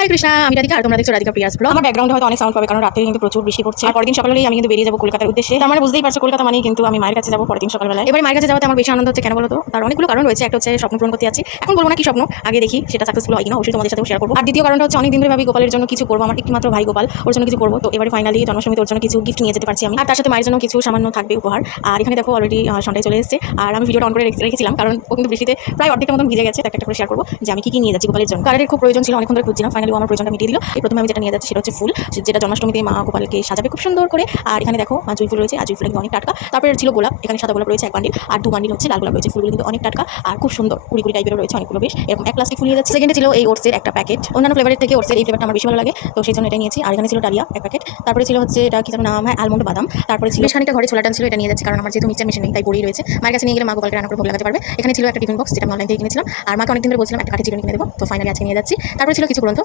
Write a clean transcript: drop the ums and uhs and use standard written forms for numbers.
High Krishna, আমি রাধিকা আর তোমরা দেখছো রাধিকা প্রিয়াস ব্লগ। আমার ব্যাকগ্রাউন্ডে হয়তো অনেক সাউন্ড পাবে কারণ রাতে কিন্তু প্রচুর বৃষ্টি পড়ছে। আর পরের দিন সকালেই আমি কিন্তু বেরিয়ে যাবো কলকাতার উদ্দেশ্যে। তার মানে বুঝতেই পারছো কলকাতা মানেই কিন্তু আমি মায়ের কাছে যাবো পরের দিন সকালবেলায়। এবার মায়ের কাছে যাওয়াতে আমার বেশি আনন্দ হচ্ছে কেন বলো তো? তার অনেকগুলো কারণ রয়েছে। একটা হচ্ছে স্বপ্ন পূরণ করতে যাচ্ছি। এখন বলবো না কি স্বপ্ন, আগে দেখি সেটা সাকসেসফুল হয় কিনা, অবশ্যই তোমাদের সাথেও শেয়ার করবো। আর দ্বিতীয় কারণটা হচ্ছে অনেক দিন ধরে ভাবি গোপালের জন্য কিছু করবো, আমার একমাত্র ভাই গোপাল, ওর জন্য কিছু করবো। তো এবারে ফাইনালি জন্মাষ্টমীতে ওর জন্য কিছু গিফট নিয়ে যেতে পারছি আমি। আর তার সাথে মায়ের জন্য কিছু সামান্য থাকবে উপহার। আর এখানে দেখো অলরেডি সন্ধ্যায় চলে এসেছে আর আমি ভিডিওটা অন করে রেখেছিলাম কারণ ও কিন্তু বৃষ্টিতে প্রায় অর্ধেকটা মতন ভিজে গেছে। একটা করে শেয়ার করবো যে আমি কি নিয়ে যাচ্ছি গোপালের জন্য। কারের খুব প্রয়োজন ছিল, অনেকক্ষণ ধরে খুঁজছিলাম, ফাইনালি আমার প্রয়োজনটা মিটিয়ে দিল। প্রথমে আমি যেটা নিয়ে যাচ্ছি সেটা হচ্ছে ফুল, যেটা জন্মাষ্টমীতে মা গোপালকে সাজাবে খুব সুন্দর করে। আর এখানে দেখো জুঁই ফুল রয়েছে, আর জুঁই ফুল কিন্তু অনেক টাটকা। তারপরে ছিল গোলাপ, এখানে সাদা গোলাপ রয়েছে এক বান্ডিল, আর 2 বান্ডিল হচ্ছে লাল গোলাপ রয়েছে। ফুলগুলো কিন্তু অনেক টাটকা আর খুব সুন্দর, কুড়ি কুড়ি টাইপের রয়েছে অনেকগুলো, বেশ এরকম এক প্লাস্টিক ফুল নিয়ে যাচ্ছে। সেকেন্ডে ছিল এই ওটসের একটা প্যাকেট, অন্যান্য ফ্লেভারের থেকে ওটসের এই ফ্লেভারটা আমার বেশি ভালো লাগে, তো সেই জন্য এটা নিয়েছি। আর এখানে ছিল ডালিয়া এক প্যাকেট, তারপরে ছিল হচ্ছে এটা কি যেন নাম, হ্যাঁ আলমন্ড বাদাম। তারপরে ছিল বেশ খানিকটা ঘরে ছোলা টান ছিল, এটা নিয়ে যাচ্ছি কারণ আমার যেহেতু মিক্সচার মেশিন নেই তাই পড়েই রয়েছে। মায়ের কাছে নিয়ে গেলে মা গোপালকে রান্না করে ভোগ লাগাতে পারবে। এখানে ছিল একটা টিফিন বক্স যেটা আমি অনলাইন থেকে কিনেছিলাম, আর মাকে অনেকদিন ধরে বলছিলাম একটা কাঠি চিকেন কিনে দেবো, তো ফাইনালি আজকে নিয়ে যাচ্ছি। তারপরে ছিল কিছু গ্রন্থ।